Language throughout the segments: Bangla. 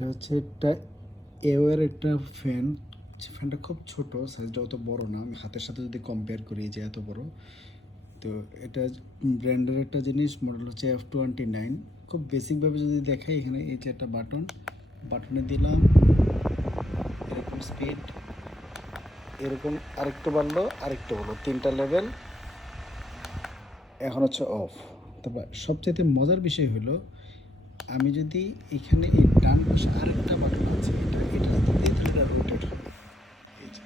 এটা হচ্ছে একটা এওয়ার একটা ফ্যান। ফ্যানটা খুব ছোট, সাইজটা অত বড় না। আমি হাতের সাথে যদি কম্পেয়ার করি যে এত বড়। তো এটা ব্র্যান্ডের একটা জিনিস, মডেল হচ্ছে F29। খুব বেসিকভাবে যদি দেখাই, এখানে এই যে একটা বাটনে দিলাম, এরকম স্পিড, এরকম আরেকটু বাড়লো, আরেকটু হলো, 3টা লেভেল। এখন হচ্ছে অফ। তারপর সবচেয়ে মজার বিষয় হলো, আমি যদি এখানে এই ডান পাশে আরেকটা বাটন আছে, এটা দিলে এটা রোটেট হবে। এই যে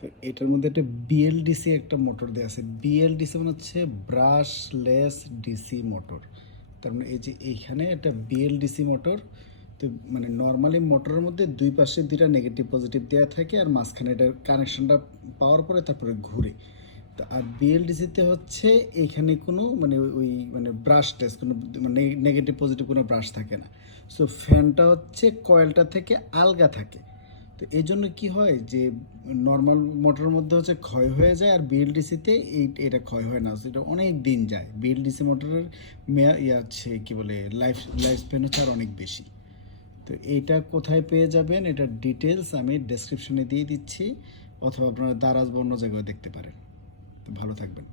তো এটার মধ্যে একটা বিএলডিসি একটা মোটর দেওয়া আছে। বিএলডিসি মানে হচ্ছে ব্রাশলেস ডিসি মোটর। তার মানে এই যে এইখানে একটা বিএলডিসি মোটর। তো মানে নর্মালি মোটরের মধ্যে দুই পাশে দুইটা নেগেটিভ পজিটিভ দেওয়া থাকে, আর মাঝখানে এটার কানেকশনটা পাওয়ার পরে তারপরে ঘুরে। তো আর বিএলডিসিতে হচ্ছে এইখানে কোনো মানে ওই মানে ব্রাশ টেস্ট কোনো মানে নেগেটিভ পজিটিভ কোনো ব্রাশ থাকে না। সো ফ্যানটা হচ্ছে কয়েলটা থেকে আলগা থাকে। তো এই জন্য কী হয় যে নর্মাল মোটরের মধ্যে হচ্ছে ক্ষয় হয়ে যায়, আর বিএলডিসিতে এটা ক্ষয় হয় না, এটা অনেক দিন যায়। বিএলডিসি মোটরের আছে কী বলে লাইফ স্প্যান হচ্ছে আর অনেক বেশি। তো এইটা কোথায় পেয়ে যাবেন, এটার ডিটেলস আমি ডেসক্রিপশনে দিয়ে দিচ্ছি, অথবা আপনারা দারাজ বা অন্য জায়গায় দেখতে পারেন। তো ভালো থাকবেন।